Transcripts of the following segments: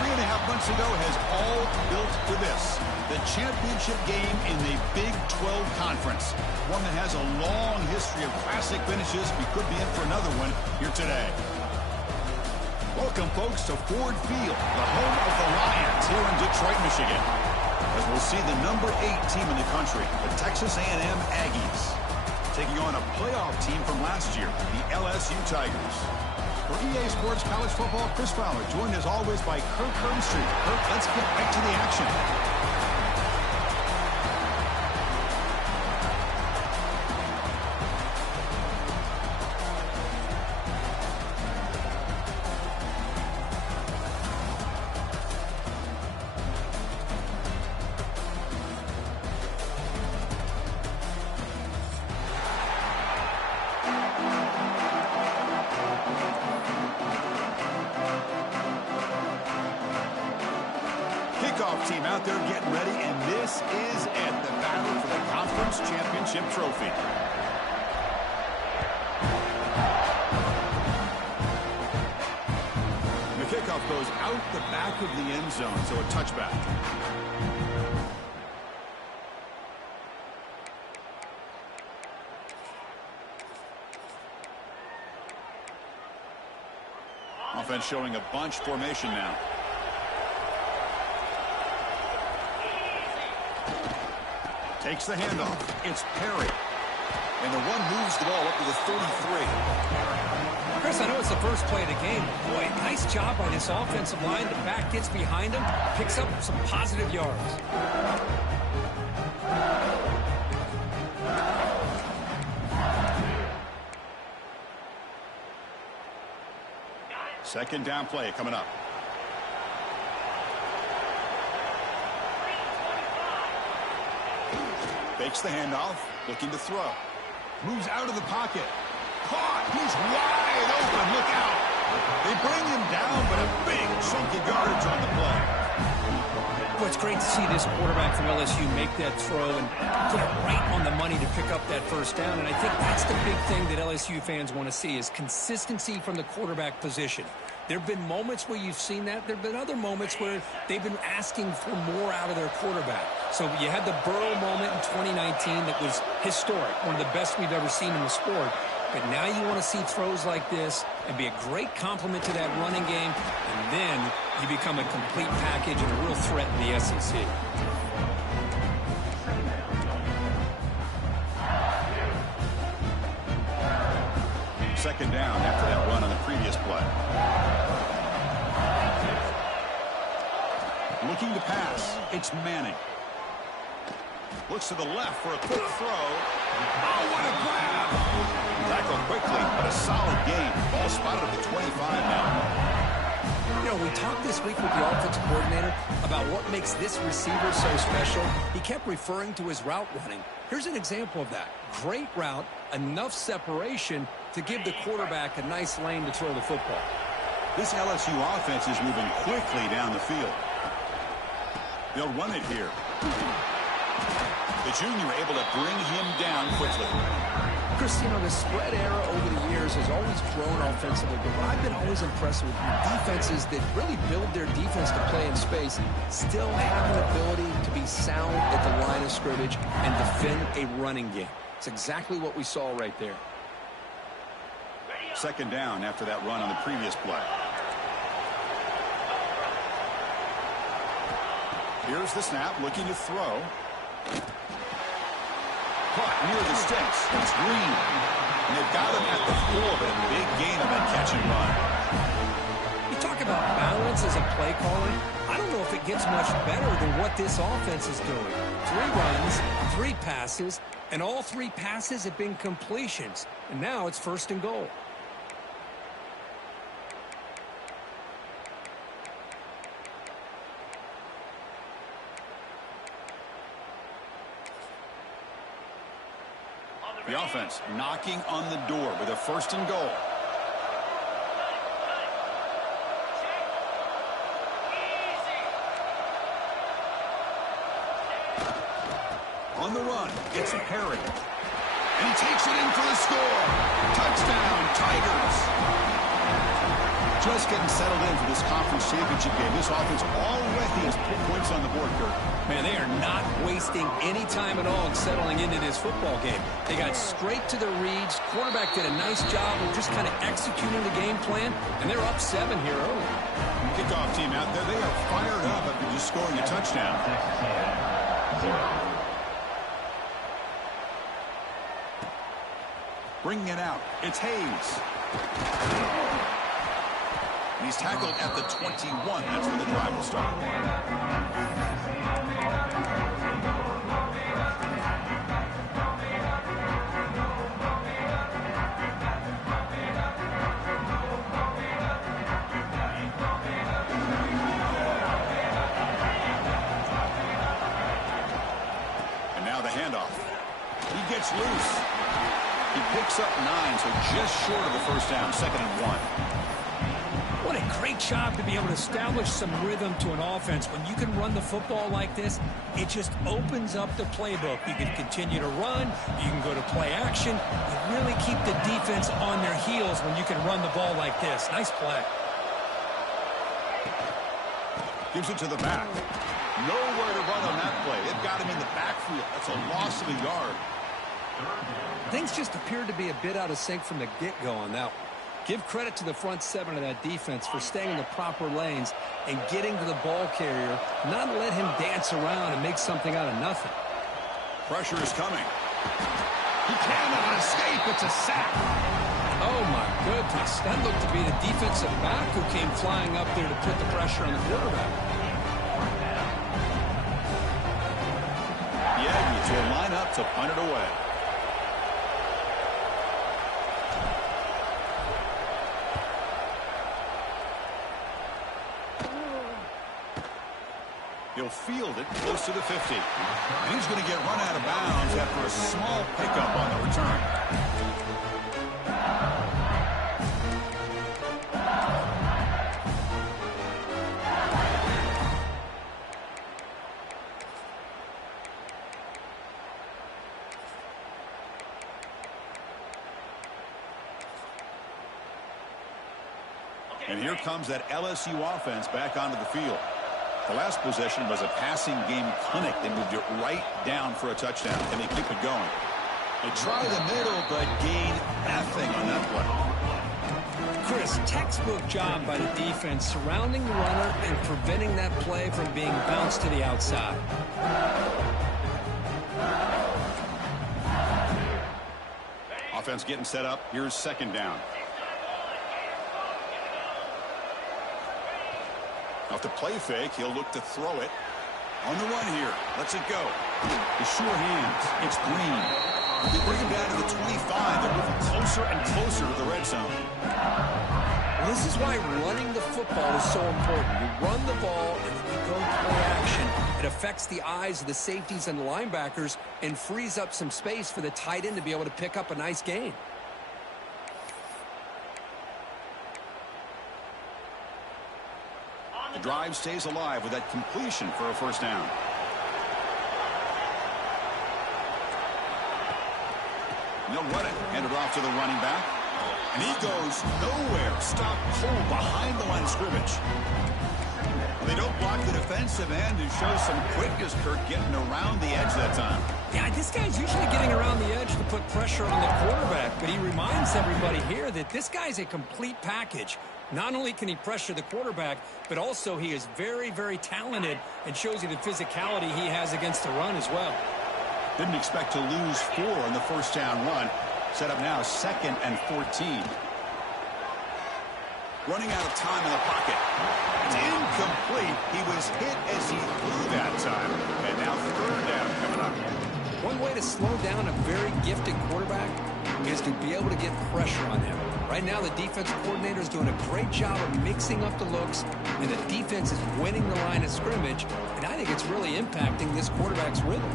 3.5 months ago has all built to this. The championship game in the Big 12 Conference. One that has a long history of classic finishes. We could be in for another one here today. Welcome, folks, to Ford Field, the home of the Lions here in Detroit, Michigan. As we'll see the number 8 team in the country, the Texas A&M Aggies, taking on a playoff team from last year, the LSU Tigers. For EA Sports College Football, Chris Fowler, joined as always by Kirk Herbstreit. Kirk, let's get right to the action. Team out there getting ready, and this is it, the battle for the conference championship trophy. The kickoff goes out the back of the end zone, so a touchback. Offense showing a bunch formation now. Takes the handoff. It's Perry. And the one moves the ball up to the 33. Chris, I know it's the first play of the game. Boy, nice job by this offensive line. The back gets behind him, picks up some positive yards. Second down play coming up. Fakes the handoff, looking to throw. Moves out of the pocket. Caught. He's wide open. Look out. They bring him down, but a big chunk of yardage on the play. Well, it's great to see this quarterback from LSU make that throw and put it right on the money to pick up that first down. And I think that's the big thing that LSU fans want to see is consistency from the quarterback position. There have been moments where you've seen that. There have been other moments where they've been asking for more out of their quarterback. So you had the Burrow moment in 2019 that was historic, one of the best we've ever seen in the sport. But now you want to see throws like this and be a great complement to that running game, and then you become a complete package and a real threat in the SEC. Second down after that run on the previous play. Looking to pass. It's Manning. Looks to the left for a quick throw. Oh, what a grab! Tackled quickly, but a solid gain. Ball spotted at the 25 now. You know, we talked this week with the offensive coordinator about what makes this receiver so special. He kept referring to his route running. Here's an example of that. Great route, enough separation to give the quarterback a nice lane to throw the football. This LSU offense is moving quickly down the field. They'll run it here. The junior able to bring him down quickly. Chris, you know, the spread era over the years has always grown offensively, but what I've been always impressed with defenses that really build their defense to play in space still have an ability to be sound at the line of scrimmage and defend a running game. It's exactly what we saw right there. Second down after that run on the previous play. Here's the snap, looking to throw. Caught near the sticks. It's Green. And they've got him at the 4, but a big gain on that catch and run. You talk about balance as a play caller. I don't know if it gets much better than what this offense is doing. 3 runs, 3 passes, and all 3 passes have been completions. And now it's 1st and goal. The offense knocking on the door with a 1st and goal. On the run, it's Perry. And he takes it in for the score. Touchdown, Tigers. Just getting settled in for this conference championship game. This offense already has put points on the board, Kurt. Man, they are not wasting any time at all in settling into this football game. They got straight to the reads. Quarterback did a nice job of just kind of executing the game plan, and they're up 7 here early. Kickoff team out there, they are fired up after just scoring a touchdown. Bringing it out, it's Hayes. And he's tackled at the 21. That's where the drive will start. And now the handoff. He gets loose. He picks up 9, so just short of the first down, 2nd and 1. What a great job to be able to establish some rhythm to an offense. When you can run the football like this, it just opens up the playbook. You can continue to run. You can go to play action. You really keep the defense on their heels when you can run the ball like this. Nice play. Gives it to the back. Nowhere to run on that play. They've got him in the backfield. That's a loss of a yard. Things just appeared to be a bit out of sync from the get-go on that one. Give credit to the front 7 of that defense for staying in the proper lanes and getting to the ball carrier, not let him dance around and make something out of nothing. Pressure is coming. He cannot escape. It's a sack. Oh, my goodness. That looked to be the defensive back who came flying up there to put the pressure on the quarterback. The Aggies will line up to punt it away. He'll field it close to the 50. And he's going to get run out of bounds after a small pickup on the return. And here comes that LSU offense back onto the field. The last possession was a passing game clinic. They moved it right down for a touchdown. Can they keep it going? They try the middle, but gain nothing on that play. Chris, textbook job by the defense surrounding the runner and preventing that play from being bounced to the outside. Offense getting set up. Here's 2nd down. Off the play fake, he'll look to throw it. On the run here. Lets it go. The sure hands. It's Green. They bring him down to the 25. They're moving closer and closer to the red zone. Well, this is why running the football is so important. You run the ball, and then you go play action. It affects the eyes of the safeties and the linebackers and frees up some space for the tight end to be able to pick up a nice gain. The drive stays alive with that completion for a first down. And they'll run it. Hand it off to the running back. And he goes nowhere. Stop cold behind the line of scrimmage. They don't block the defensive end and show some quickness, Kurt, getting around the edge that time. Yeah, this guy's usually getting around the edge to put pressure on the quarterback, but he reminds everybody here that this guy's a complete package. Not only can he pressure the quarterback, but also he is very, very talented and shows you the physicality he has against the run as well. Didn't expect to lose 4 on the first down run. Set up now 2nd and 14. Running out of time in the pocket. It's incomplete. He was hit as he threw that time. And now 3rd down coming up. One way to slow down a very gifted quarterback is to be able to get pressure on him. Right now, the defensive coordinator is doing a great job of mixing up the looks, and the defense is winning the line of scrimmage, and I think it's really impacting this quarterback's rhythm.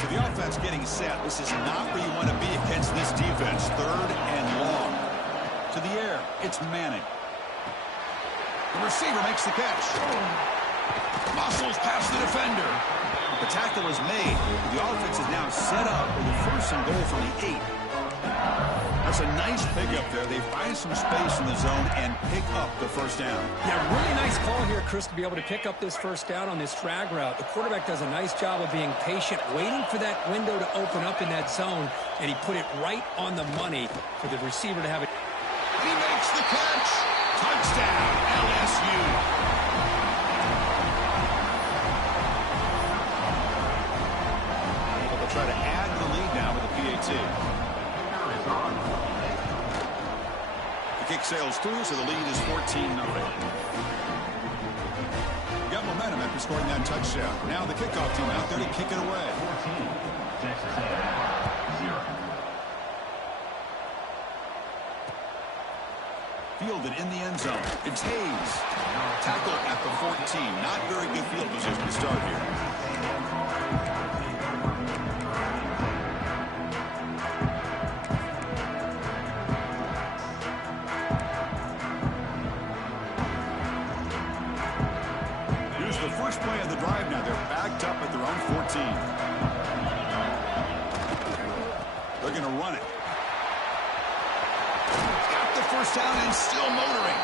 So the offense getting set. This is not where you want to be against this defense. 3rd and long. To the air, it's Manning. The receiver makes the catch. Muscles past the defender. The tackle is made. The offense is now set up with a 1st and goal from the 8. That's a nice pickup there. They find some space in the zone and pick up the first down. Yeah, really nice call here, Chris, to be able to pick up this first down on this drag route. The quarterback does a nice job of being patient, waiting for that window to open up in that zone, and he put it right on the money for the receiver to have it. He makes the catch. Touchdown, LSU. They'll try to add the lead now with the PAT. The kick sails through, so the lead is 14-0. Got momentum after scoring that touchdown. Now the kickoff team out there to kick it away. 14, Texas A&M, 0. Fielded in the end zone. It's Hayes. Tackle at the 14. Not very good field position to start here. Here's the first play of the drive now. They're backed up at their own 14. They're going to run it. Got the first down and still motoring.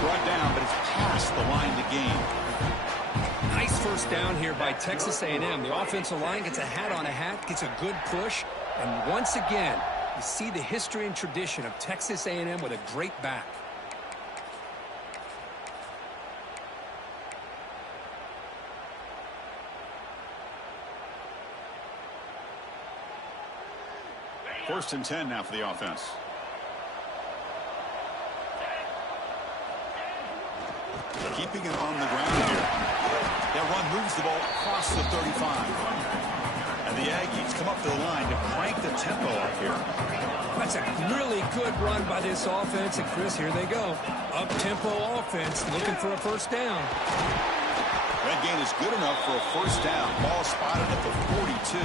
Brought down, but it's past the line to gain. Nice first down here by Texas A&M. The offensive line gets a hat on a hat, gets a good push, and once again, you see the history and tradition of Texas A&M with a great back. First and 10 now for the offense. Keeping it on the ground here. That run moves the ball across the 35. And the Aggies come up to the line to crank the tempo up here. That's a really good run by this offense. And, Chris, here they go. Up-tempo offense looking for a first down. That gain is good enough for a first down. Ball spotted at the 42.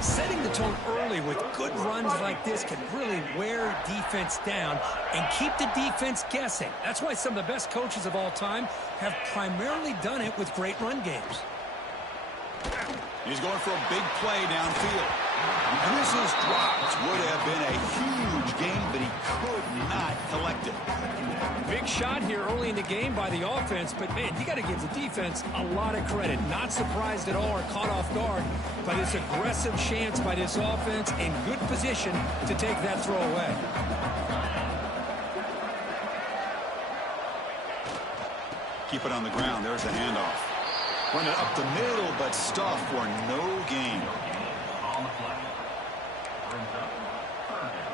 Setting the tone early with good runs like this can really wear defense down and keep the defense guessing. That's why some of the best coaches of all time have primarily done it with great run games. He's going for a big play downfield. And this is dropped. Would have been a huge gain, but he could not collect it. Big shot here early in the game by the offense, but, man, you got to give the defense a lot of credit. Not surprised at all or caught off guard by this aggressive chance by this offense in good position to take that throw away. Keep it on the ground. There's the handoff. Run it up the middle, but stuff for no gain. On the play. Brings up third down.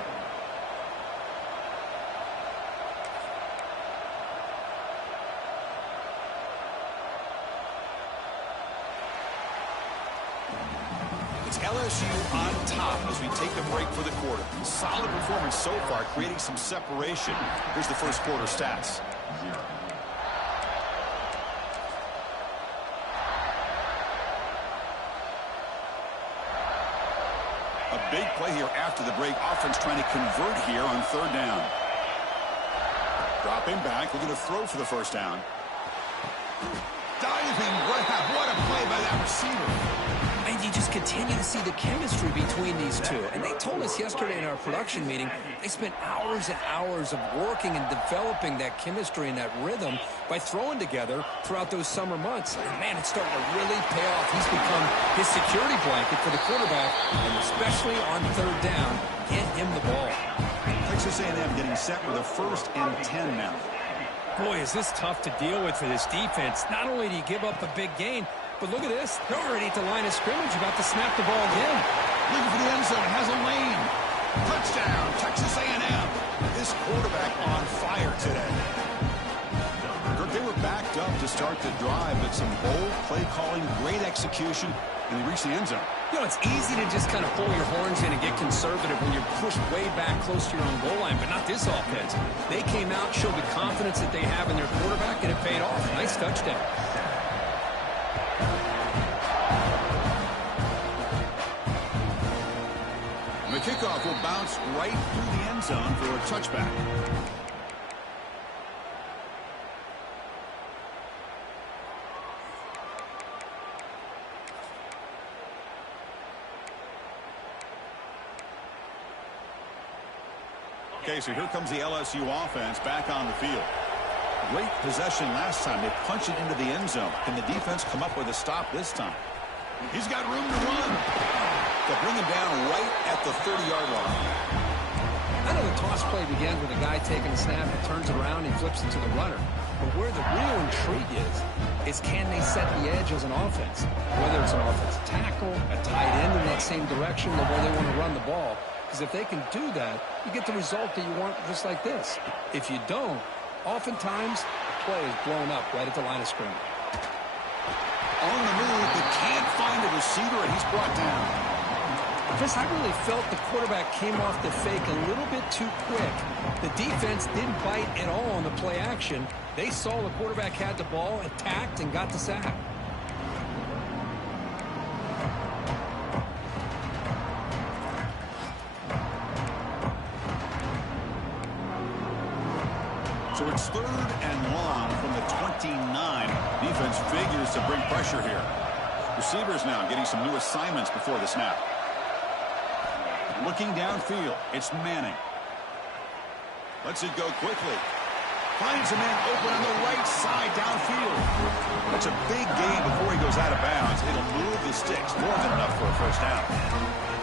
It's LSU on top as we take a break for the quarter. Solid performance so far, creating some separation. Here's the first quarter stats. 0. A big play here after the break. Offense trying to convert here on third down. Dropping back, looking to throw for the first down. Diving grab. What a play by that receiver. And you just continue to see the chemistry between these two. And they told us yesterday in our production meeting, they spent hours and hours of working and developing that chemistry and that rhythm by throwing together throughout those summer months. And, man, it's starting to really pay off. He's become his security blanket for the quarterback, and especially on third down, get him the ball. Texas A&M getting set with a first and 10 now. Boy, is this tough to deal with for this defense. Not only do you give up a big gain, but look at this. They're already at the line of scrimmage, about to snap the ball again. Looking for the end zone. Has a lane. Touchdown, Texas A&M. This quarterback on fire today. They were backed up to start the drive, but some bold play calling, great execution, and they reached the end zone. You know, it's easy to just kind of pull your horns in and get conservative when you're pushed way back close to your own goal line, but not this offense. They came out, showed the confidence that they have in their quarterback, and it paid off. Nice touchdown. And the kickoff will bounce right through the end zone for a touchback. Okay, so here comes the LSU offense back on the field. Great possession last time. They punched it into the end zone. Can the defense come up with a stop this time? He's got room to run. They'll bring him down right at the 30-yard line. I know the toss play begins with a guy taking a snap and turns it around and flips it to the runner. But where the real intrigue is can they set the edge as an offense? Whether it's an offensive tackle, a tight end in that same direction, or where they want to run the ball. Because if they can do that, you get the result that you want just like this. If you don't, oftentimes the play is blown up right at the line of scrimmage. On the move, but can't find a receiver, and he's brought down. Chris, I really felt the quarterback came off the fake a little bit too quick. The defense didn't bite at all on the play action. They saw the quarterback had the ball, attacked, and got the sack. So it's 3rd and long from the 29. Defense figures to bring pressure here. Receivers now getting some new assignments before the snap. Looking downfield, it's Manning. Lets it go quickly. Finds a man open on the right side downfield. That's a big gain before he goes out of bounds. It'll move the sticks. More than enough for a first down.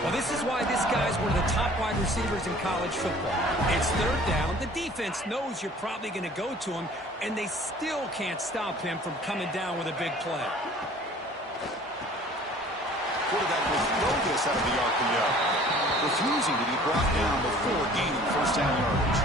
Well, this is why this guy's one of the top wide receivers in college football. It's 3rd down. The defense knows you're probably going to go to him, and they still can't stop him from coming down with a big play. Quarterback will throw this out of the RPO, refusing to be brought down before gaining first down yardage.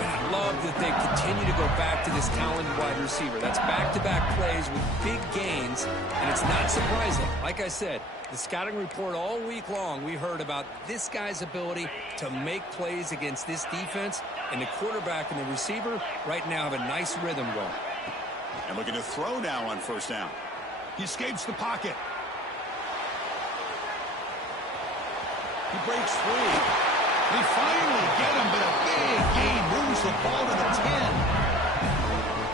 And I love that they continue to go back to this talented wide receiver. That's back-to-back plays with big gains, and it's not surprising. Like I said, the scouting report all week long, we heard about this guy's ability to make plays against this defense, and the quarterback and the receiver right now have a nice rhythm going. And looking to throw now on first down. He escapes the pocket. He breaks free. They finally get him, but a big gain moves the ball to the 10.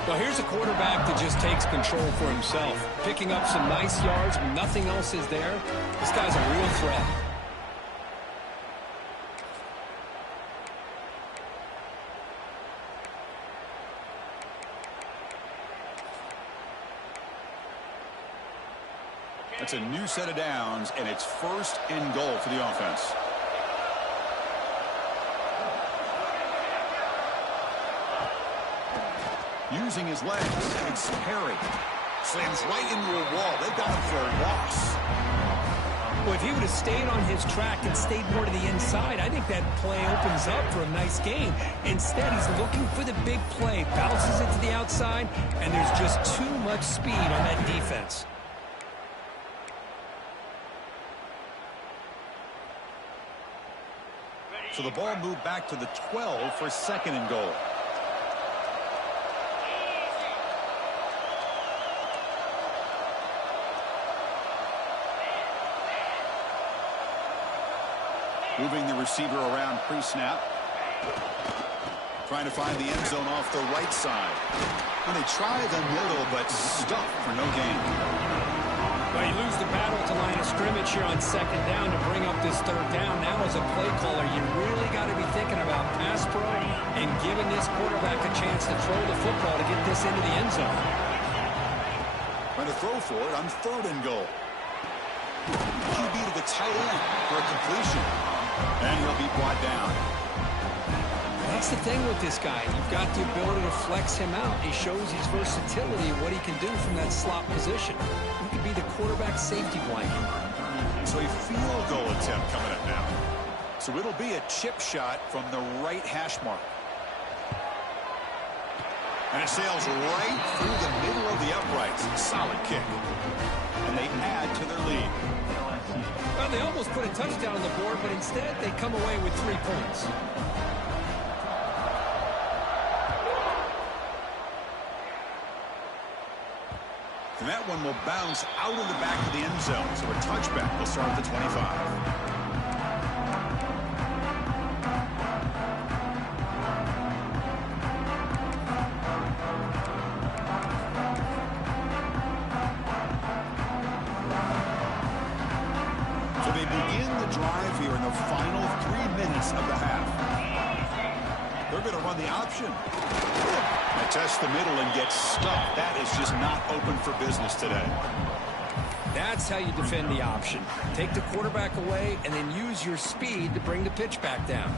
Well, here's a quarterback that just takes control for himself, picking up some nice yards when nothing else is there. This guy's a real threat. That's a new set of downs, and it's 1st and goal for the offense. Using his legs, it's Perry. Slams right into a wall. They've got him for a loss. Well, if he would have stayed on his track and stayed more to the inside, I think that play opens up for a nice gain. Instead, he's looking for the big play, bounces it to the outside, and there's just too much speed on that defense. So the ball moved back to the 12 for 2nd and goal. Moving the receiver around pre-snap. Trying to find the end zone off the right side. And they try the middle, but stuck for no gain. Well, you lose the battle at the line of scrimmage here on 2nd down to bring up this 3rd down. Now as a play caller, you really got to be thinking about pass pro and giving this quarterback a chance to throw the football to get this into the end zone. Trying to throw for it on 3rd and goal. QB to the tight end for a completion. And he'll be brought down. That's the thing with this guy. You've got the ability to flex him out. He shows his versatility and what he can do from that slot position. He could be the quarterback safety blanket. So a field goal attempt coming up now. So it'll be a chip shot from the right hash mark. And it sails right through the middle of the uprights. Solid kick. And they add to their lead. Well, they almost put a touchdown on the board, but instead they come away with 3 points. And that one will bounce out of the back of the end zone. So a touchback will start at the 25. So they begin the drive here in the final 3 minutes of the half. They're going to run the option. They test the middle and get stuffed. That is just not open for business today. That's how you defend the option. Take the quarterback away and then use your speed to bring the pitch back down.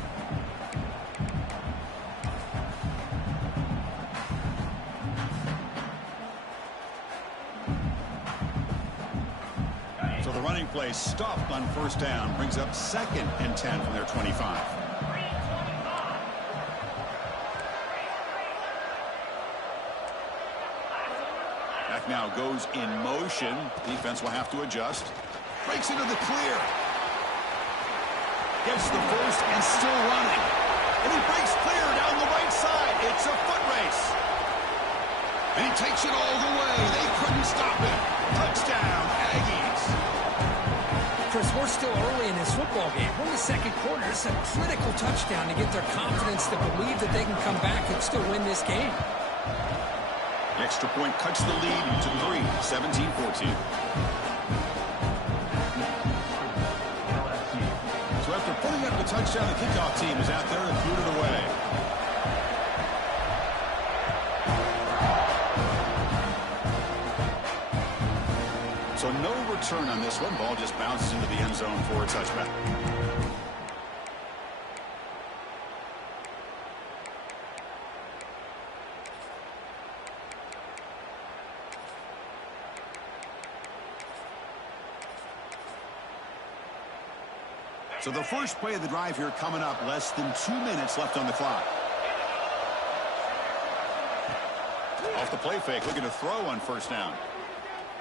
So the running play stopped on first down. Brings up 2nd and 10 from their 25. Now goes in motion. Defense will have to adjust. Breaks into the clear. Gets the first and still running. And he breaks clear down the right side. It's a foot race. And he takes it all the way. They couldn't stop him. Touchdown, Aggies. Chris, we're still early in this football game. We're in the second quarter. It's a critical touchdown to get their confidence to believe that they can come back and still win this game. Extra point cuts the lead to 3, 17-14. So after putting up the touchdown, the kickoff team is out there and threw it away. So no return on this one. Ball just bounces into the end zone for a touchback. So the first play of the drive here coming up. Less than 2 minutes left on the clock. Off the play fake, looking to throw on first down.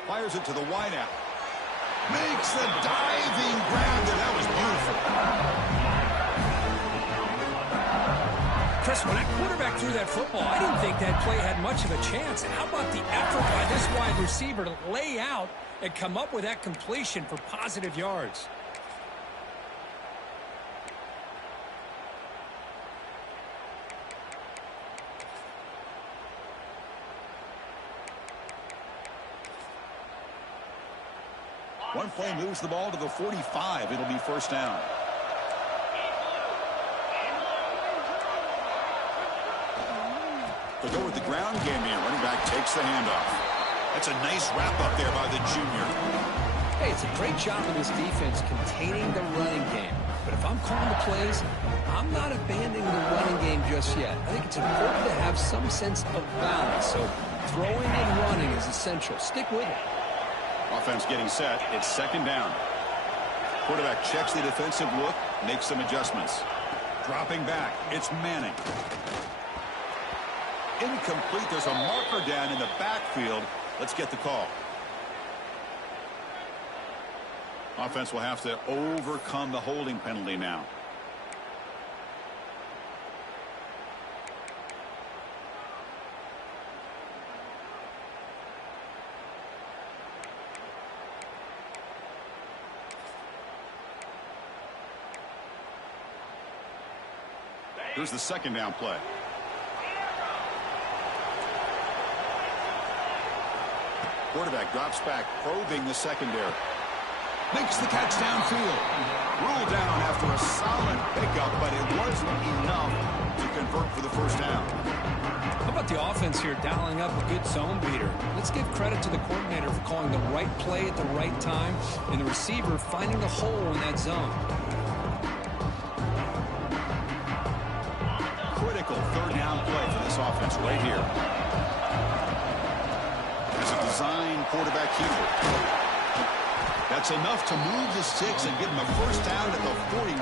Fires it to the wideout. Makes the diving grab there. That was beautiful. Chris, when that quarterback threw that football, I didn't think that play had much of a chance. And how about the effort by this wide receiver to lay out and come up with that completion for positive yards? One play moves the ball to the 45. It'll be first down. They'll go with the ground game here. Running back takes the handoff. That's a nice wrap up there by the junior. Hey, it's a great job of this defense containing the running game. But if I'm calling the plays, I'm not abandoning the running game just yet. I think it's important to have some sense of balance. So throwing and running is essential. Stick with it. Offense getting set. It's second down. Quarterback checks the defensive look, makes some adjustments. Dropping back. It's Manning. Incomplete. There's a marker down in the backfield. Let's get the call. Offense will have to overcome the holding penalty now. Here's the second down play. Quarterback drops back, probing the secondary. Makes the catch downfield. Ruled down after a solid pickup, but it wasn't enough to convert for the first down. How about the offense here dialing up a good zone beater? Let's give credit to the coordinator for calling the right play at the right time and the receiver finding the hole in that zone. Critical third down play for this offense right here. As a design quarterback keeper. That's enough to move the sticks and give him a first down at the 41.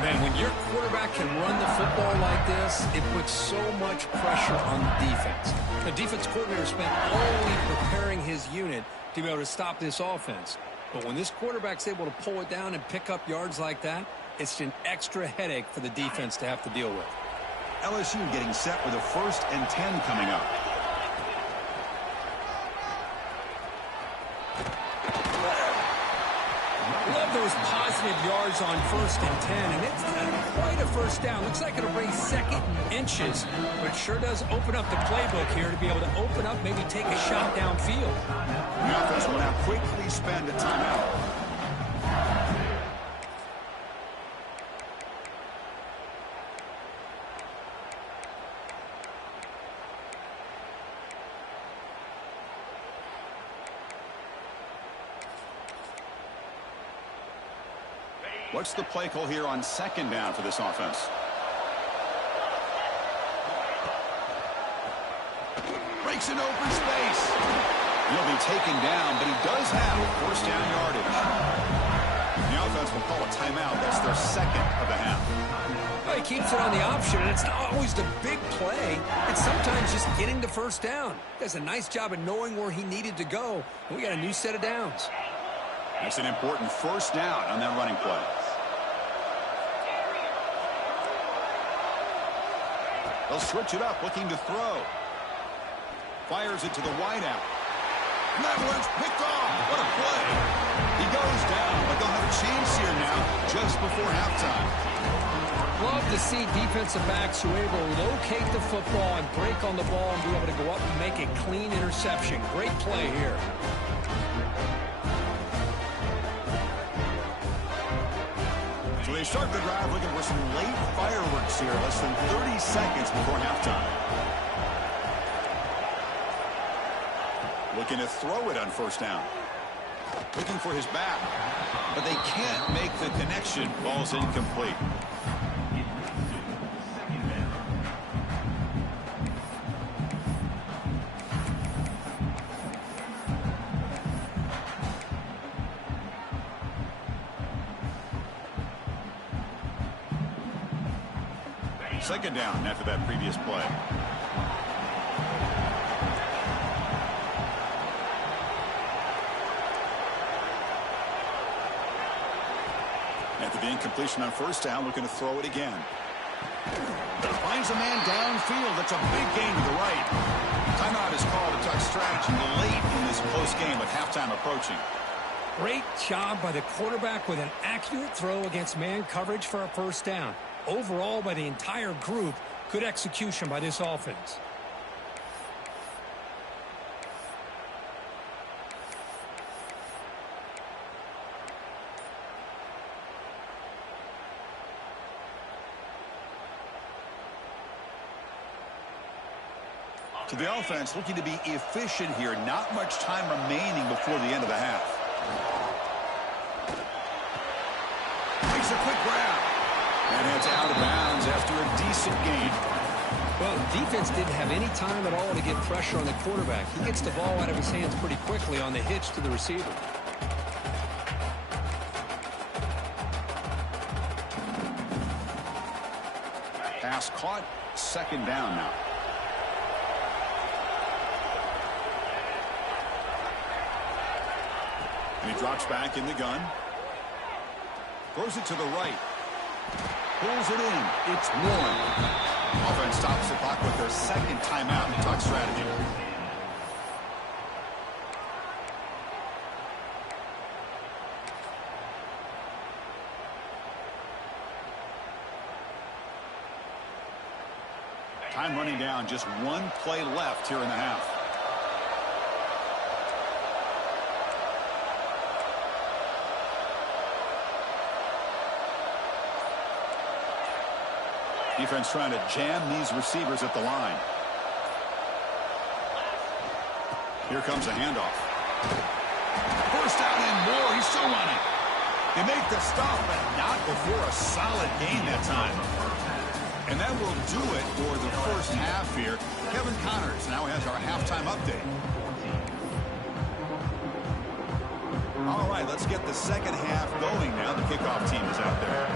Man, when your quarterback can run the football like this, it puts so much pressure on the defense. The defense coordinator spent all week preparing his unit to be able to stop this offense. But when this quarterback's able to pull it down and pick up yards like that, it's an extra headache for the defense to have to deal with. LSU getting set with a 1st and 10 coming up. Love those positive yards on 1st and 10, and it's not quite a first down. Looks like it'll bring 2nd and inches, but sure does open up the playbook here to be able to open up, maybe take a shot downfield. The offense will now quickly spend a timeout. What's the play call here on second down for this offense? Breaks an open space. He'll be taken down, but he does have first down yardage. The offense will call a timeout. That's their second of the half. Well, he keeps it on the option, and it's not always the big play. It's sometimes just getting the first down. He does a nice job of knowing where he needed to go. And we got a new set of downs. That's an important first down on that running play. They'll switch it up, looking to throw. Fires it to the wideout. And that one's picked off. What a play. He goes down, but they'll have a chance here now just before halftime. Love to see defensive backs who are able to locate the football and break on the ball and be able to go up and make a clean interception. Great play here. So they start the drive looking for some late fireworks here, less than 30 seconds before halftime. Looking to throw it on first down. Looking for his back. But they can't make the connection. Ball's incomplete. Second down after that previous play. After the incompletion on first down, looking to throw it again. Finds a man downfield. That's a big gain to the right. Timeout is called to talk strategy late in this close game with halftime approaching. Great job by the quarterback with an accurate throw against man coverage for a first down. Overall, by the entire group, good execution by this offense. To the offense, looking to be efficient here. Not much time remaining before the end of the half. Makes a quick grab. And it's out of bounds after a decent gain. Well, defense didn't have any time at all to get pressure on the quarterback. He gets the ball out of his hands pretty quickly on the hitch to the receiver. Pass caught. Second down now. And he drops back in the gun. Throws it to the right. Pulls it in. It's one. Offense stops the clock with their second timeout in talk strategy. Time running down. Just one play left here in the half. Defense trying to jam these receivers at the line. Here comes a handoff. First down and more. He's still running. They make the stop, but not before a solid gain that time. And that will do it for the first half here. Kevin Connors now has our halftime update. All right, let's get the second half going now. The kickoff team is out there.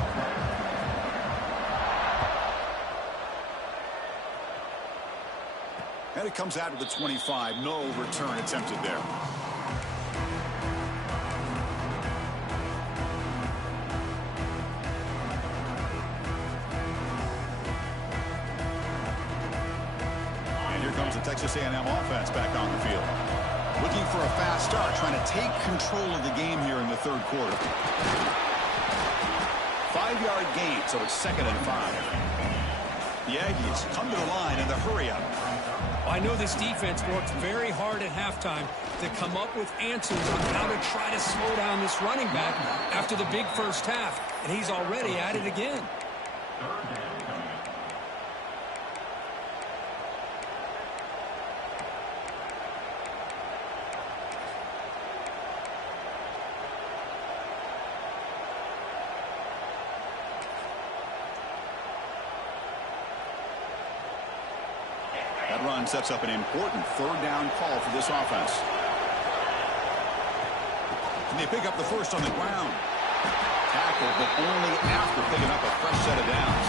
And it comes out of the 25. No return attempted there. And here comes the Texas A&M offense back on the field. Looking for a fast start, trying to take control of the game here in the third quarter. 5-yard gain, so it's 2nd and 5. The Aggies come to the line in the hurry-up. I know this defense worked very hard at halftime to come up with answers on how to try to slow down this running back after the big first half, and he's already at it again. run sets up an important third down call for this offense. And they pick up the first on the ground. Tackle, but only after picking up a fresh set of downs.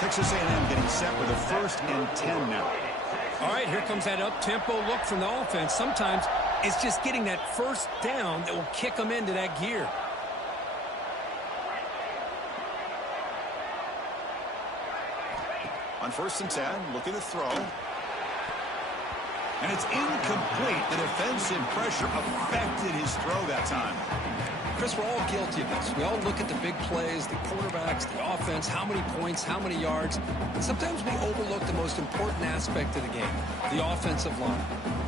Texas A&M getting set with a 1st and 10 now. All right, here comes that up-tempo look from the offense. Sometimes it's just getting that first down that will kick them into that gear. On 1st and 10, looking to throw. And it's incomplete. The defensive pressure affected his throw that time. Chris, we're all guilty of this. We all look at the big plays, the quarterbacks, the offense, how many points, how many yards. And sometimes we overlook the most important aspect of the game, the offensive line.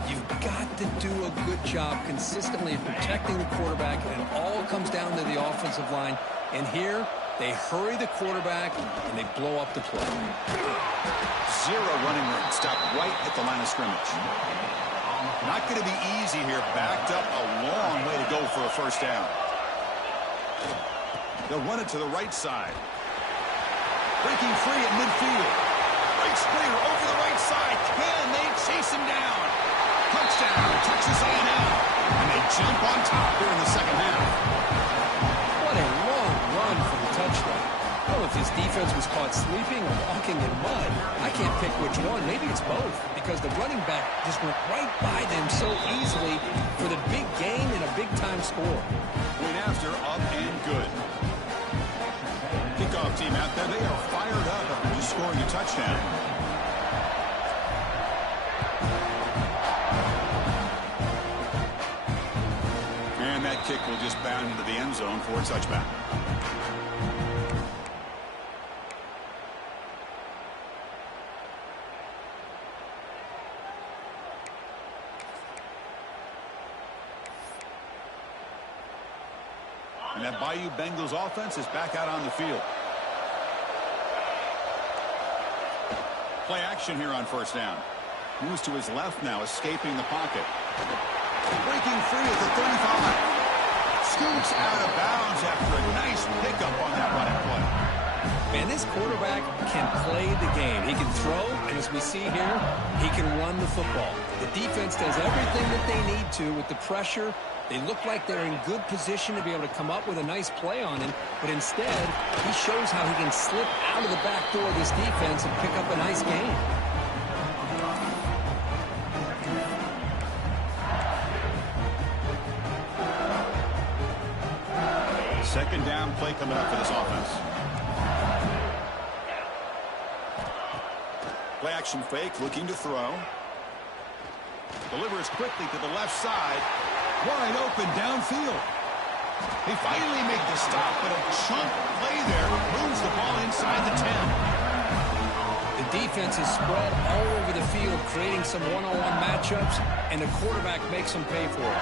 You've got to do a good job consistently of protecting the quarterback, and it all comes down to the offensive line. And here, they hurry the quarterback, and they blow up the play. Zero running room. Stopped right at the line of scrimmage. Not going to be easy here. Backed up a long way to go for a first down. They'll run it to the right side. Breaking free at midfield. Breaks clear over the right side. Can they chase him down? Touchdown, Texas A&M. And they jump on top here in the second half. What a long run for the touchdown. I don't know if his defense was caught sleeping or walking in mud. I can't pick which one. Maybe it's both, because the running back just went right by them so easily for the big gain and a big-time score. Went after, up and good. Kickoff team out there. They are fired up after just scoring a touchdown. And that kick will just bound into the end zone for a touchback. And that Bayou Bengals offense is back out on the field. Play action here on first down. Moves to his left now, escaping the pocket. Breaking free at the 35. Scoops out of bounds after a nice pickup on that running play. Man, this quarterback can play the game. He can throw, and as we see here, he can run the football. The defense does everything that they need to with the pressure. They look like they're in good position to be able to come up with a nice play on him, but instead, he shows how he can slip out of the back door of this defense and pick up a nice gain. Second down play coming up for this offense. Play action fake, looking to throw. Delivers quickly to the left side. Wide open downfield. They finally make the stop, but a chunk play there moves the ball inside the 10. The defense is spread all over the field, creating some one-on-one matchups, and the quarterback makes them pay for it.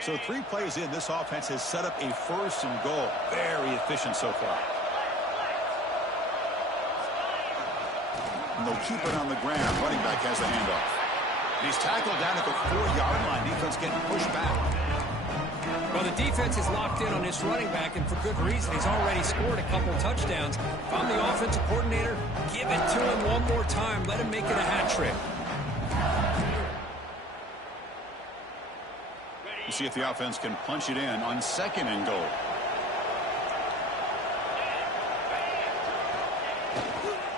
So 3 plays in, this offense has set up a 1st and goal. Very efficient so far. And they'll keep it on the ground. Running back has the handoff. And he's tackled down at the 4-yard line. Defense getting pushed back. Well, the defense is locked in on this running back, and for good reason. He's already scored a couple touchdowns. If I'm the offensive coordinator, give it to him one more time. Let him make it a hat trick. See if the offense can punch it in on 2nd and goal.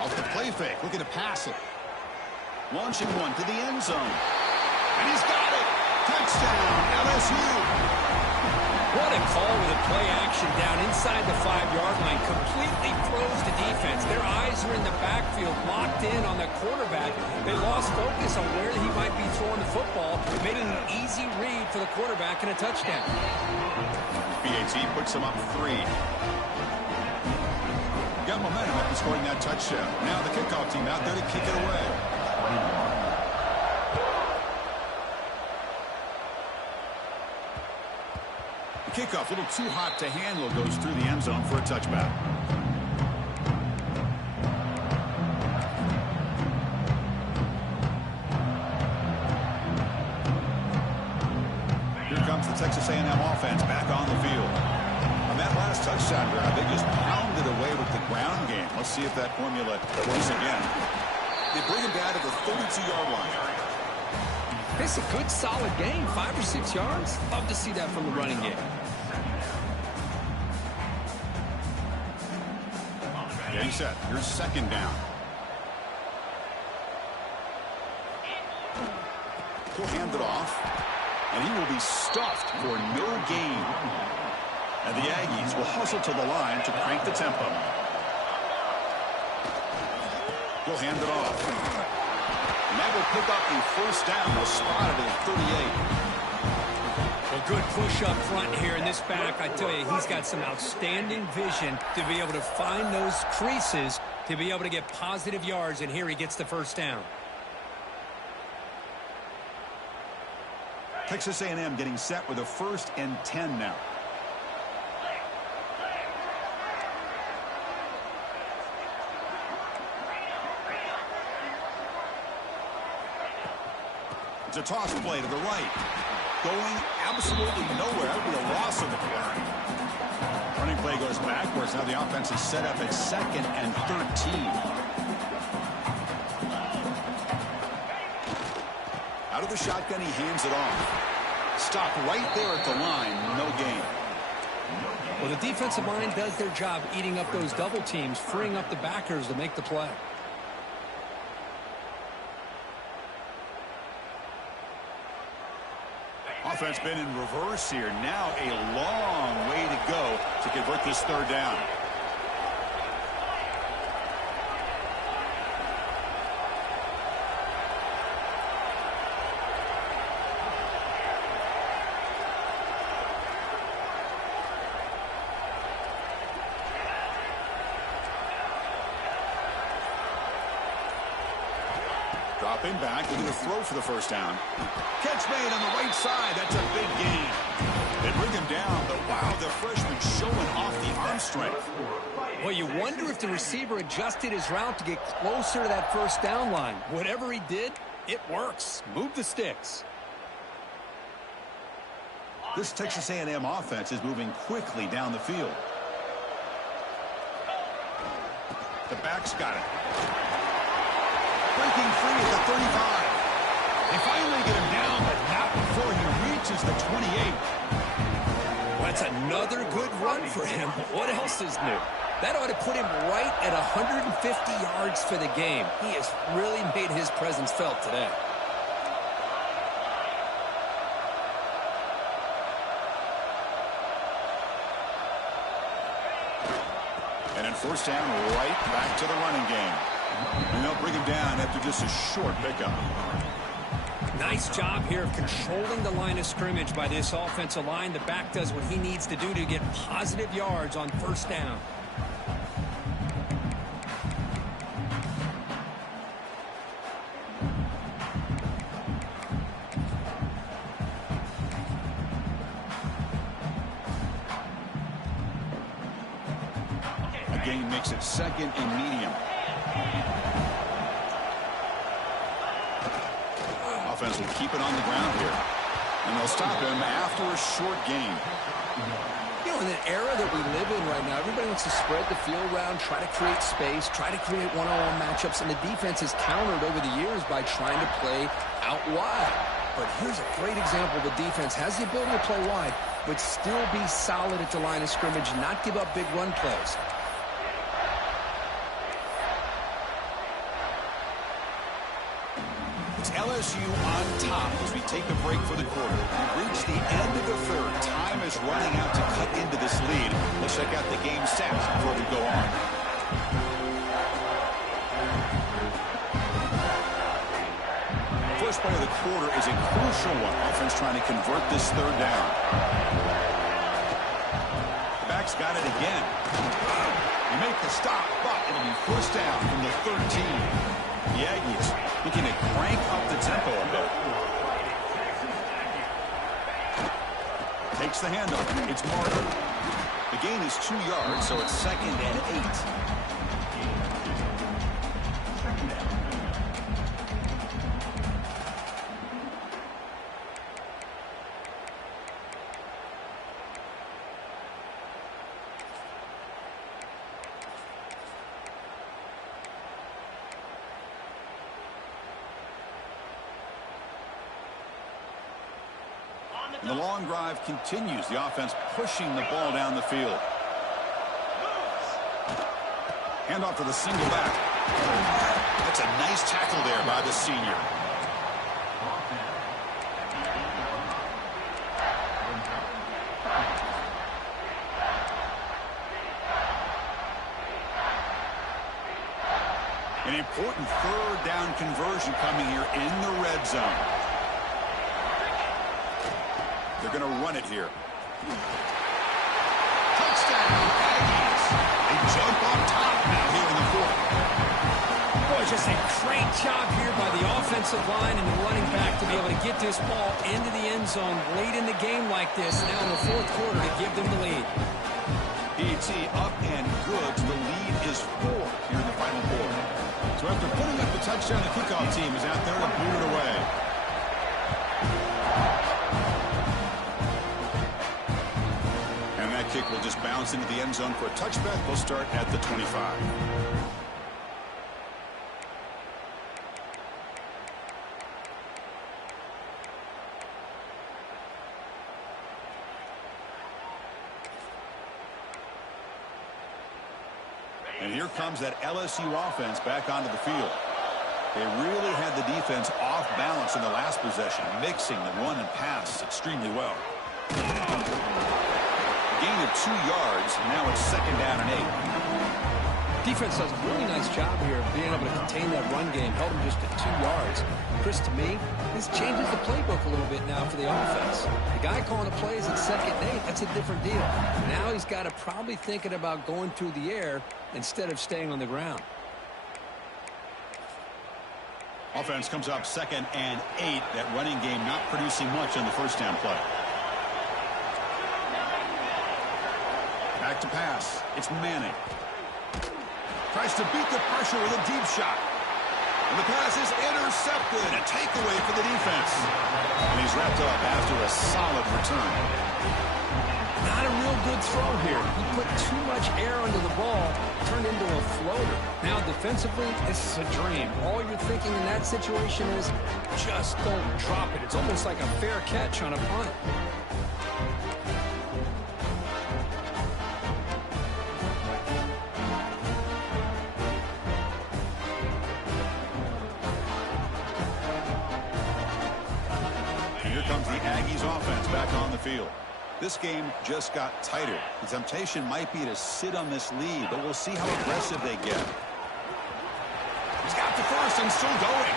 Off the play fake, looking to pass it. Launching one to the end zone. And he's got it. Touchdown, LSU. What a call with a play action down inside the 5-yard line. Completely froze the defense. Their eyes are in the backfield, locked in on the quarterback. They lost focus on where he might be throwing the football. It made it an easy read for the quarterback and a touchdown. BAT puts them up 3. Got momentum after scoring that touchdown. Now the kickoff team out there to kick it away. Kickoff, a little too hot to handle, goes through the end zone for a touchback. the Texas A&M offense back on the field. On that last touchdown drive, they just pounded away with the ground game. Let's see if that formula works again. They bring him down to the 32-yard line. It's a good, solid game. 5 or 6 yards. Love to see that from the running game. Getting set. Here's second down. He'll hand it off, and he will be stuffed for no gain. And the Aggies will hustle to the line to crank the tempo. He'll hand it off. And that will pick up the first down. They'll spot it at 38. Well, good push up front here in this back. I tell you, he's got some outstanding vision to be able to find those creases to be able to get positive yards, and here he gets the first down. Texas A&M getting set with a 1st and 10 now. It's a toss play to the right. Going absolutely nowhere. That would be a loss of the play. Running play goes backwards. Now the offense is set up at 2nd and 13. Out of the shotgun, he hands it off. Stop right there at the line. No gain. Well, the defensive line does their job eating up those double teams, freeing up the backers to make the play. Offense been in reverse here. Now a long way to go to convert this 3rd down. Dropping back, looking to throw for the first down. Catch made on the right side. That's a big gain. They bring him down, but wow, the freshman showing off the arm strength. Well, you wonder if the receiver adjusted his route to get closer to that first down line. Whatever he did, it works. Move the sticks. This Texas A&M offense is moving quickly down the field. The back's got it. Breaking free at the 35. They finally get him down, but not before he reaches the 28. Well, that's another good run for him. What else is new? That ought to put him right at 150 yards for the game. He has really made his presence felt today. And then first down, right back to the running game. And they'll bring him down after just a short pickup. Nice job here of controlling the line of scrimmage by this offensive line. The back does what he needs to do to get positive yards on first down. A gain makes it 2nd and medium. Offense will keep it on the ground here. And they'll stop him after a short gain. You know, in an era that we live in right now, everybody wants to spread the field around, try to create space, try to create one-on-one matchups, and the defense has countered over the years by trying to play out wide. But here's a great example. The defense has the ability to play wide, but still be solid at the line of scrimmage, not give up big run plays. It's LSU on top as we take a break for the quarter. We've reached the end of the 3rd. Time is running out to cut into this lead. Let's check out the game stats before we go on. First play of the quarter is a crucial one. Offense trying to convert this 3rd down. The back's got it again. You make the stop, but it'll be first down from the 13. The Aggies looking to crank up the tempo a bit. Takes the handoff. It's Martin. The gain is 2 yards, so it's 2nd and 8. And the long drive continues. The offense pushing the ball down the field. Handoff to the single back. That's a nice tackle there by the senior. An important third down conversion coming here in the red zone. They're going to run it here. Touchdown, Aggies. They jump on top now here in the fourth. Boy, just a great job here by the offensive line and the running back to be able to get this ball into the end zone late in the game like this, now in the fourth quarter, to give them the lead. PAT up and good. The lead is 4 here in the final quarter. So after putting up the touchdown, the kickoff team is out there to boot it away. And that kick will just bounce into the end zone for a touchback. We'll start at the 25. And here comes that LSU offense back onto the field. They really had the defense off balance in the last possession, mixing the run and pass extremely well. Gain of 2 yards, and now it's 2nd down and 8. Defense does a really nice job here of being able to contain that run game, held them just at 2 yards. Chris, to me, this changes the playbook a little bit now for the offense. The guy calling the plays at 2nd and 8, that's a different deal. Now he's got to probably thinking about going through the air instead of staying on the ground. Offense comes up 2nd and 8. That running game not producing much on the first down play. Back to pass. It's Manning. Tries to beat the pressure with a deep shot. And the pass is intercepted. A takeaway for the defense. And he's wrapped up after a solid return. Not a real good throw here. He put too much air under the ball, turned into a floater. Now defensively, this is a dream. All you're thinking in that situation is just don't drop it. It's almost like a fair catch on a punt. Here comes the Aggies offense back on the field. This game just got tighter. The temptation might be to sit on this lead, but we'll see how aggressive they get. He's got the first and still going.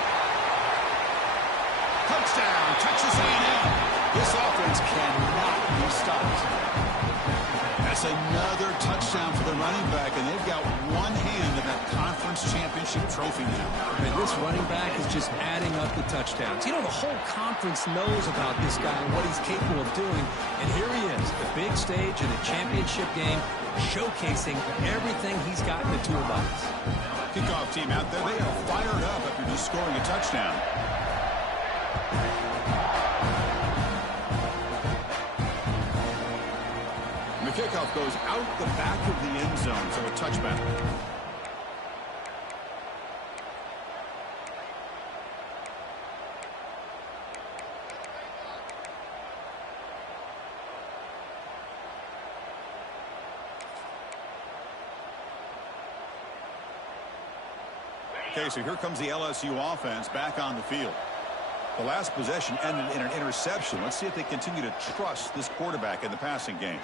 Touchdown, Texas A&M. This offense cannot be stopped. That's another touchdown for the running back, and they've got one hand in that conference championship trophy now. And this running back is just adding up the touchdowns. You know, the whole conference knows about this guy and what he's capable of doing. And here he is, the big stage in a championship game, showcasing everything he's got in the toolbox. Kickoff team out there, they are fired up after just scoring a touchdown. And the kickoff goes out the back of the end zone, so a touchback. Okay, so here comes the LSU offense back on the field. The last possession ended in an interception. Let's see if they continue to trust this quarterback in the passing game.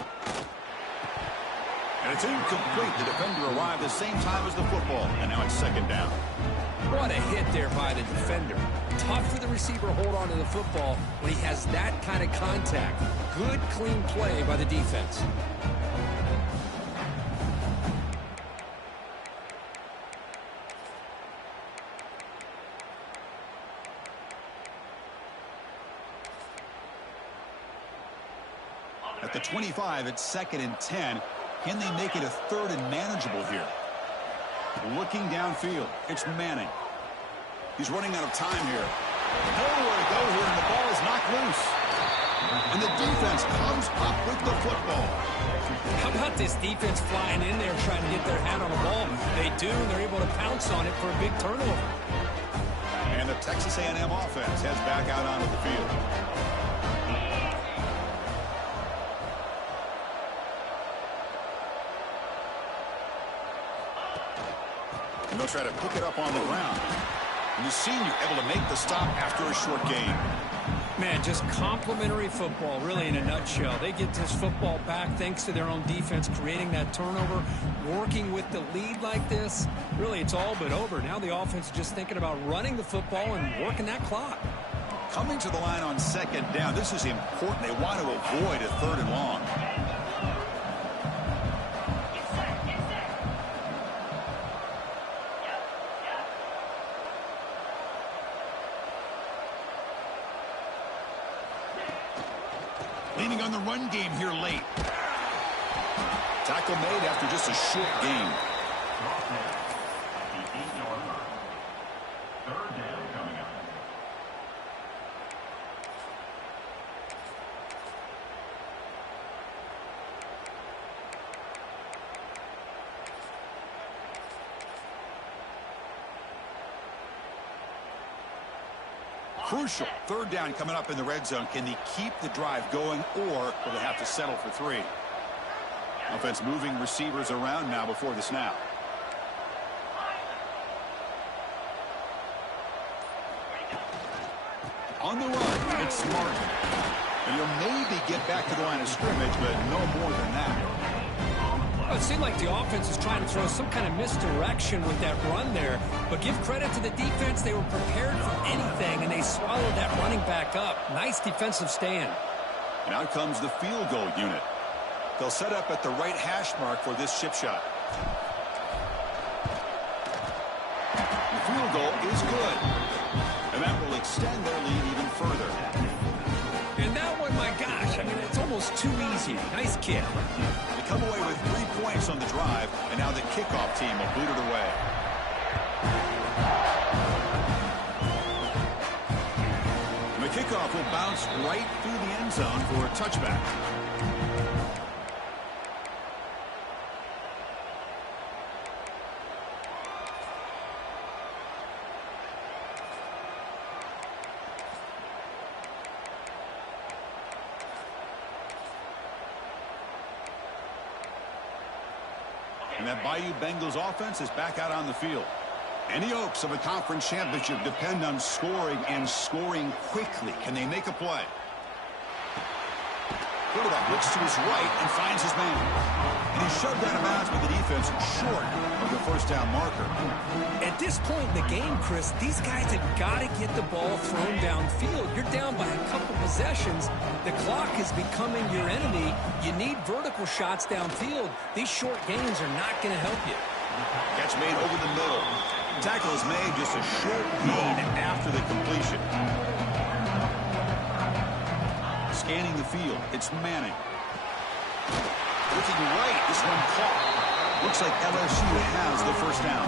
And it's incomplete. The defender arrived the same time as the football, and now it's 2nd down. What a hit there by the defender. Tough for the receiver to hold on to the football when he has that kind of contact. Good, clean play by the defense. At the 25, it's 2nd and 10. Can they make it a 3rd and manageable here? Looking downfield, it's Manning. He's running out of time here. Nowhere to go here, and the ball is knocked loose. And the defense comes up with the football. How about this defense flying in there trying to get their hand on the ball? They do, and they're able to pounce on it for a big turnover. And the Texas A&M offense heads back out onto the field. they'll try to pick it up on the ground. And the senior able to make the stop after a short gain. Man, just complimentary football, really, in a nutshell. They get this football back thanks to their own defense, creating that turnover, working with the lead like this. Really, it's all but over. Now the offense is just thinking about running the football and working that clock. Coming to the line on second down, this is important. They want to avoid a third and long. Leaning on the run game here late. Tackle made after just a short gain. The 8-yard line. Third down coming up. Crucial. Third down coming up in the red zone. Can they keep the drive going, or will they have to settle for 3? Offense moving receivers around now before the snap. On the run, it's Martin. And he'll maybe get back to the line of scrimmage, but no more than that. Well, it seemed like the offense was trying to throw some kind of misdirection with that run there. But give credit to the defense. They were prepared for anything, and they swallowed that running back up. Nice defensive stand. And out comes the field goal unit. They'll set up at the right hash mark for this chip shot. The field goal is good. And that will extend their lead even further. And that one, my gosh, I mean, it's almost too easy. Nice kick. They come away with 3 points on the drive, and now the kickoff team will boot it away. And the kickoff will bounce right through the end zone for a touchback. And that Bayou Bengals offense is back out on the field. And the hopes of a conference championship depend on scoring and scoring quickly. Can they make a play? Quarterback looks to his right and finds his man. And he's shoved out of bounds with the defense short of the first down marker. At this point in the game, Chris, these guys have got to get the ball thrown downfield. You're down by a couple possessions. The clock is becoming your enemy. You need vertical shots downfield. These short gains are not going to help you. Catch made over the middle. Tackle is made, just a short gain after the completion. Scanning the field, it's Manning. Looking right, this one caught. Looks like LSU has the first down.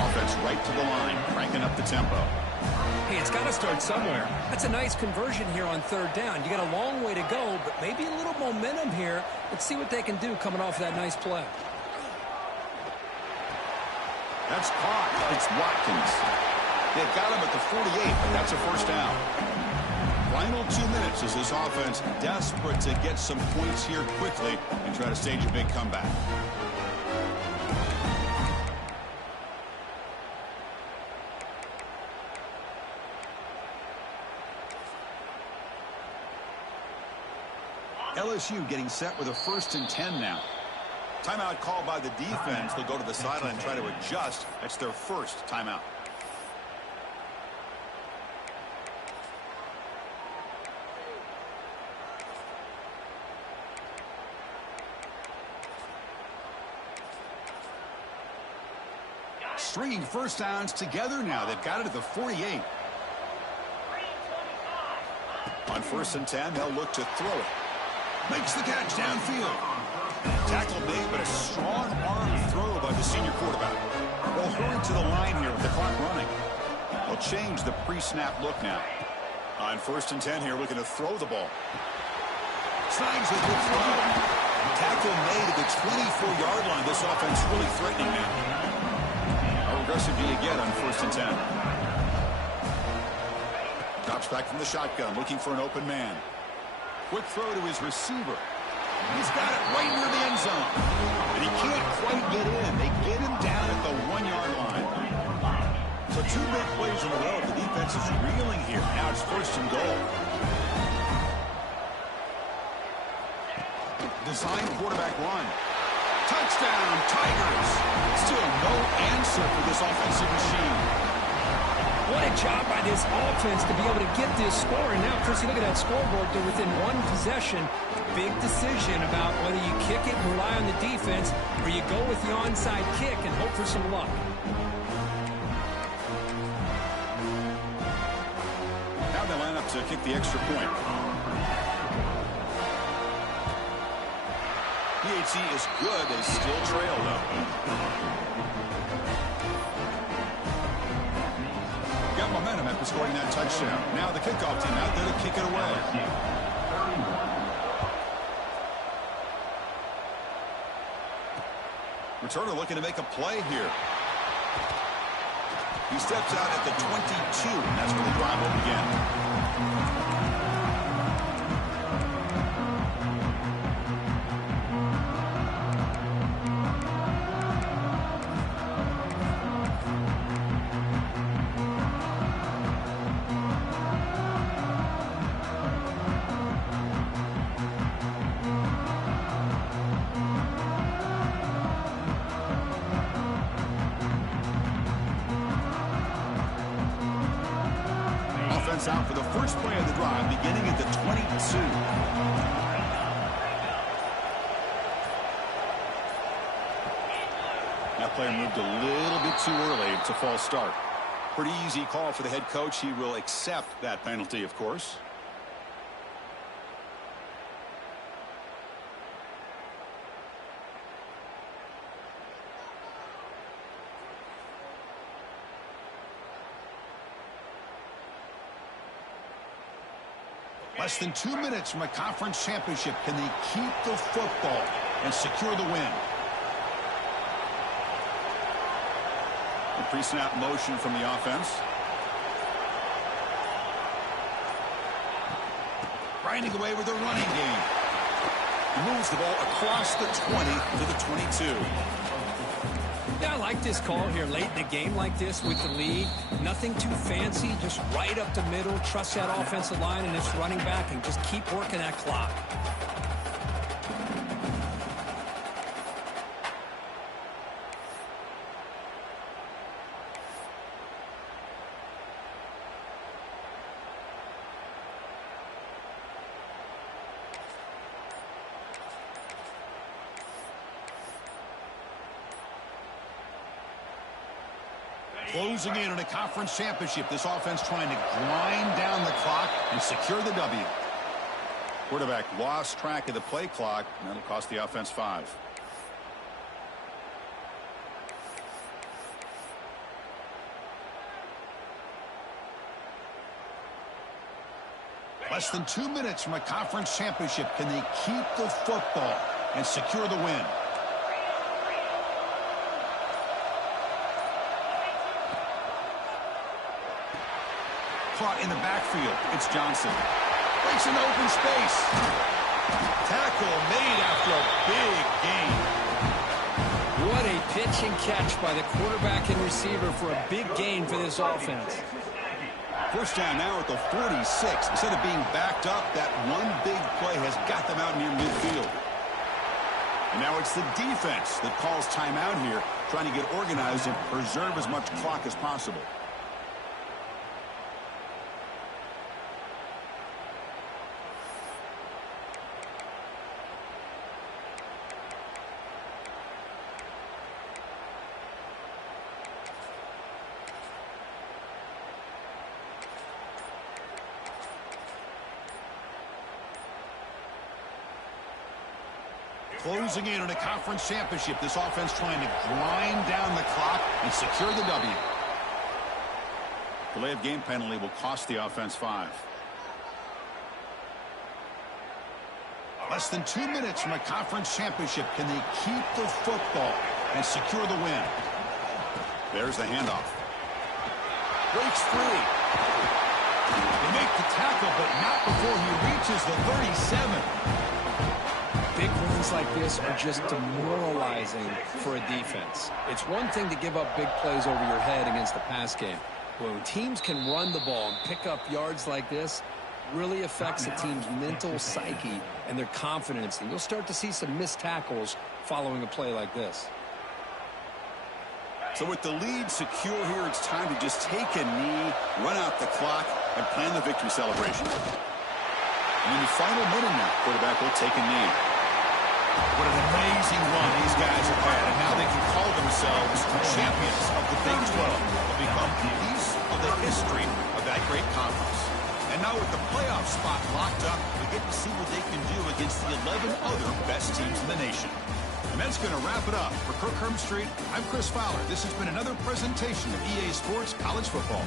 Offense right to the line, cranking up the tempo. Hey, it's got to start somewhere. That's a nice conversion here on third down. You got a long way to go, but maybe a little momentum here. Let's see what they can do coming off that nice play. That's caught. It's Watkins. They've got him at the 48, but that's a first down. Final 2 minutes as this offense desperate to get some points here quickly and try to stage a big comeback. LSU getting set with a 1st and 10 now. Timeout called by the defense. They'll go to the sideline and try to adjust. That's their first timeout. Stringing first downs together now. They've got it at the 48. On 1st and 10, they'll look to throw it. Makes the catch downfield. Tackle made, but a strong arm throw by the senior quarterback. They'll hurry to the line here with the clock running. They'll change the pre-snap look now. On 1st and 10 here, looking to throw the ball. Slides with the throw. Tackle made at the 24-yard line. This offense really threatening now. How aggressive do you get on 1st and 10? Drops back from the shotgun, looking for an open man. Quick throw to his receiver. He's got it right near the end zone. And he can't quite get in. They get him down at the 1-yard line. So 2 big plays in a row. The defense is reeling here. Now it's 1st and goal. Design quarterback run. Touchdown, Tigers. Still no answer for this offensive machine. What a job by this offense to be able to get this score. And now, Chris, you look at that scoreboard. They're within 1 possession. Big decision about whether you kick it and rely on the defense or you go with the onside kick and hope for some luck. Now they line up to kick the extra point. PHC is good. They still trail, though. Got momentum after scoring that touchdown. Now the kickoff team out there to kick it away. Returner looking to make a play here. He steps out at the 22, and that's where the drive will begin. Out for the first play of the drive, beginning at the 22. That player moved a little bit too early. It's a false start. Pretty easy call for the head coach. He will accept that penalty, of course. Less than 2 minutes from a conference championship. Can they keep the football and secure the win? A pre-snap motion from the offense. Grinding away with the running game. He moves the ball across the 20 to the 22. Yeah, I like this call here late in the game like this with the lead. Nothing too fancy, just right up the middle. Trust that offensive line and its running back and just keep working that clock. Closing in on a conference championship. This offense trying to grind down the clock and secure the W. Quarterback lost track of the play clock, and that'll cost the offense 5. Less than 2 minutes from a conference championship. Can they keep the football and secure the win? Caught in the backfield. It's Johnson. Breaks into open space. Tackle made after a big gain. What a pitch and catch by the quarterback and receiver for a big gain for this offense. First down now at the 46. Instead of being backed up, that one big play has got them out near midfield. And now it's the defense that calls timeout here, trying to get organized and preserve as much clock as possible. Closing in on a conference championship. This offense trying to grind down the clock and secure the W. Delay of game penalty will cost the offense 5. Less than 2 minutes from a conference championship. Can they keep the football and secure the win? There's the handoff. Breaks free. They make the tackle, but not before he reaches the 37. Big Things like this are just demoralizing for a defense. It's one thing to give up big plays over your head against the pass game. When teams can run the ball and pick up yards like this, really affects the team's mental psyche and their confidence. And you'll start to see some missed tackles following a play like this. So with the lead secure here, it's time to just take a knee, run out the clock, and plan the victory celebration. And in the final minute now, quarterback will take a knee. What an amazing run these guys have had, and now they can call themselves champions of the Big 12. They'll become a piece of the history of that great conference. And now with the playoff spot locked up, we get to see what they can do against the 11 other best teams in the nation. And that's going to wrap it up. For Kirk Hermstreet, I'm Chris Fowler. This has been another presentation of EA Sports College Football.